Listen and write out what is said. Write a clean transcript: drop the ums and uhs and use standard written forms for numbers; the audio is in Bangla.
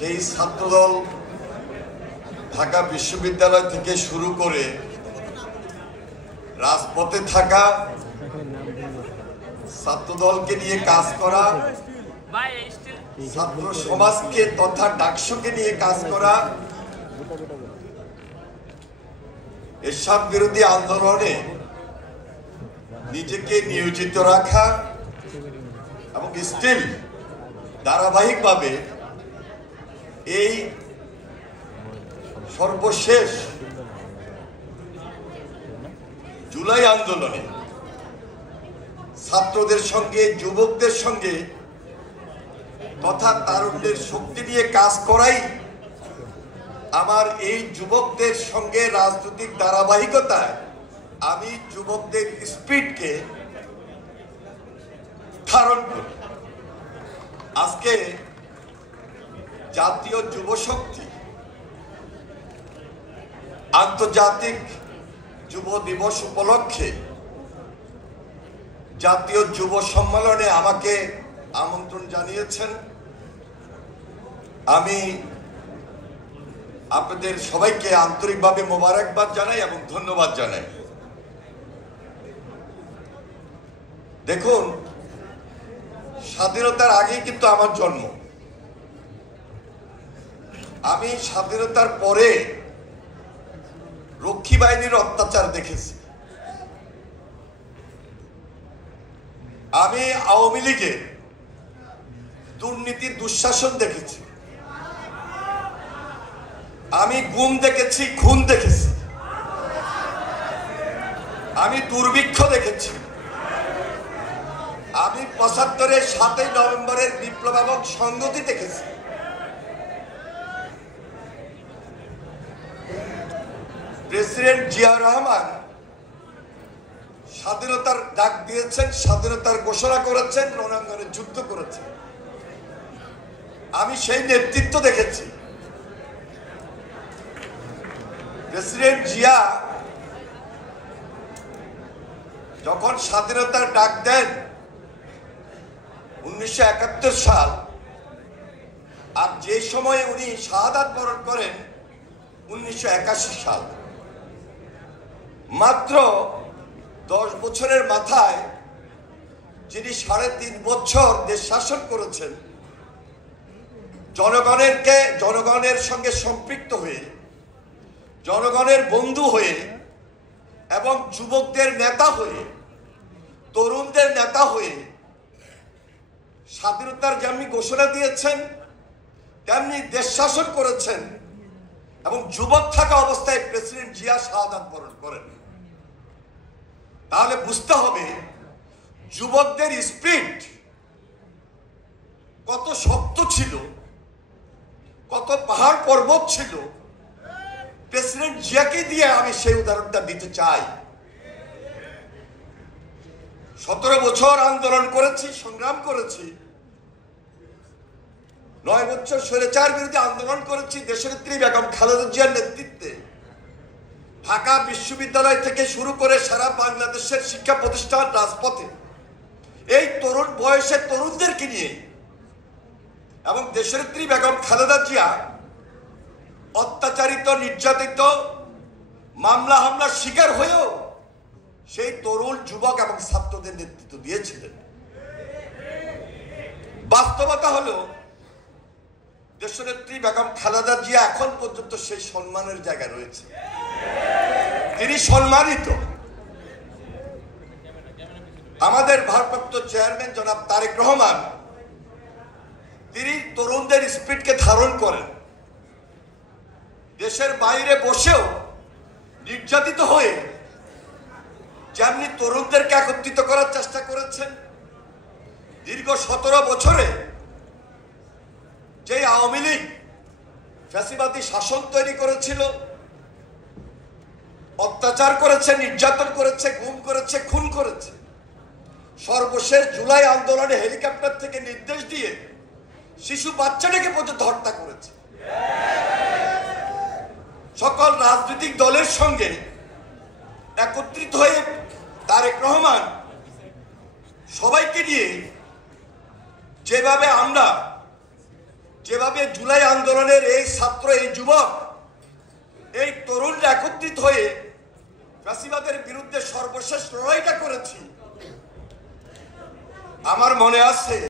সেই ছাত্রদল ঢাকা বিশ্ববিদ্যালয় থেকে শুরু করে রাজপথে থাকা ছাত্রদলকে নিয়ে কাজ করা, ছাত্র সমাজকে তথা ডাকসুকে নিয়ে কাজ করা, এরশাদ বিরোধী আন্দোলনে নিজেকে নিয়োজিত রাখা এবং স্টিল ধারাবাহিকভাবে এই সর্বশেষ জুলাই আন্দোলনে ছাত্রদের সঙ্গে, যুবকদের সঙ্গে তথা তারুণ্যের শক্তি নিয়ে কাজ করাই আমার এই যুবকদের সঙ্গে রাজনৈতিক ধারাবাহিকতায় আমি যুবকদের স্পিরিটকে ধারণ করি। আজকে জাতীয় যুব শক্তি আন্তর্জাতিক যুব দিবস উপলক্ষে জাতীয় যুব সম্মেলনে আমাকে আমন্ত্রণ জানিয়েছেন। আমি আপনাদের সবাইকে আন্তরিকভাবে মোবারকবাদ জানাই এবং ধন্যবাদ জানাই। দেখুন, স্বাধীনতার আগেই কিন্তু আমার জন্ম। আমি স্বাধীনতার পরে রক্ষী বাহিনীর অত্যাচার দেখেছি। আমি আওয়ামী লীগের দুর্নীতি, দুঃশাসন দেখেছি। আমি গুম দেখেছি, খুন দেখেছি। আমি দুর্ভিক্ষ দেখেছি। আমি ৭৫-এর ৭ই নভেম্বরের বিপ্লব এবং সংগতি দেখেছি। প্রেসিডেন্ট জিয়াউর রহমান স্বাধীনতার ডাক দিয়েছেন, স্বাধীনতার ঘোষণা করেছেন, রণাঙ্গনে যুদ্ধ করেছেন। আমি সেই নেতৃত্ব দেখেছি। প্রেসিডেন্ট জিয়া যখন স্বাধীনতার ডাক দেন ১৯৭১ সাল, আর যে সময়ে উনি শাহাদাত বরণ করেন ১৯৮১ সাল, মাত্র 10 বছরের মাথায় যিনি ৩.৫ বছর দেশ শাসন করেছেন, জনগণের সঙ্গে সম্পৃক্ত হয়ে, জনগণের বন্ধু হয়ে এবং যুবকদের নেতা হয়ে, তরুণদের নেতা হয়ে স্বাধীনতার যেমনি ঘোষণা দিয়েছেন তেমনি দেশ শাসন করেছেন এবং যুবক থাকা অবস্থায় প্রেসিডেন্ট জিয়া শাহাদাত বরণ করেন। তাহলে বুঝতে হবে যুবকদের স্পিরিট কত শক্ত ছিল, কত পাহাড় পর্বত ছিল। প্রেসিডেন্ট জিয়াকে দিয়ে আমি সেই উদাহরণটা দিতে চাই। 17 বছর আন্দোলন করেছি, সংগ্রাম করেছি, 9 বছর স্বৈরাচার বিরোধী আন্দোলন করেছি দেশনেত্রী বেগম খালেদা জিয়ার নেতৃত্বে। ঢাকা বিশ্ববিদ্যালয় থেকে শুরু করে সারা বাংলাদেশের শিক্ষা প্রতিষ্ঠান রাজপথে এই তরুণ বয়সের তরুণদেরকে নিয়ে এবং দেশনেত্রী বেগম খালেদা জিয়া অত্যাচারিত, নির্যাতিত, মামলা হামলার শিকার হয়েও সেই তরুণ, যুবক এবং ছাত্রদের নেতৃত্ব দিয়েছিলেন। বাস্তবতা হলো দেশনেত্রী বেগম খালেদা জিয়া এখন পর্যন্ত সেই সম্মানের জায়গায় রয়েছে। তিনি সম্মানিত। আমাদের ভারপ্রাপ্ত চেয়ারম্যান জনাব তারেক রহমান, তিনি তরুণদের স্পিরিটকে ধারণ করেন। দেশের বাইরে বসেও নির্যাতিত হয়ে যেমনি তরুণদেরকে একত্রিত করার চেষ্টা করেছেন। দীর্ঘ 17 বছরে যে আওয়ামী লীগ ফ্যাসিবাদী শাসন তৈরি করেছিল, অত্যাচার করেছে, নির্যাতন করেছে, গুম করেছে, খুন করেছে, সর্বশেষ জুলাই আন্দোলনে হেলিকপ্টার থেকে নির্দেশ দিয়ে শিশু বাচ্চাটাকে পর্যন্ত হত্যা করেছে। সকল রাজনৈতিক দলের সঙ্গে একত্রিত হয়ে তারেক রহমান সবাইকে নিয়ে যেভাবে আমরা যেভাবে জুলাই আন্দোলনের এই ছাত্র, এই যুবক, এই তরুণরা একত্রিত হয়ে ফ্যাসিবাদের বিরুদ্ধে সর্বশেষ লড়াইটা করেছি, আমার মনে আছে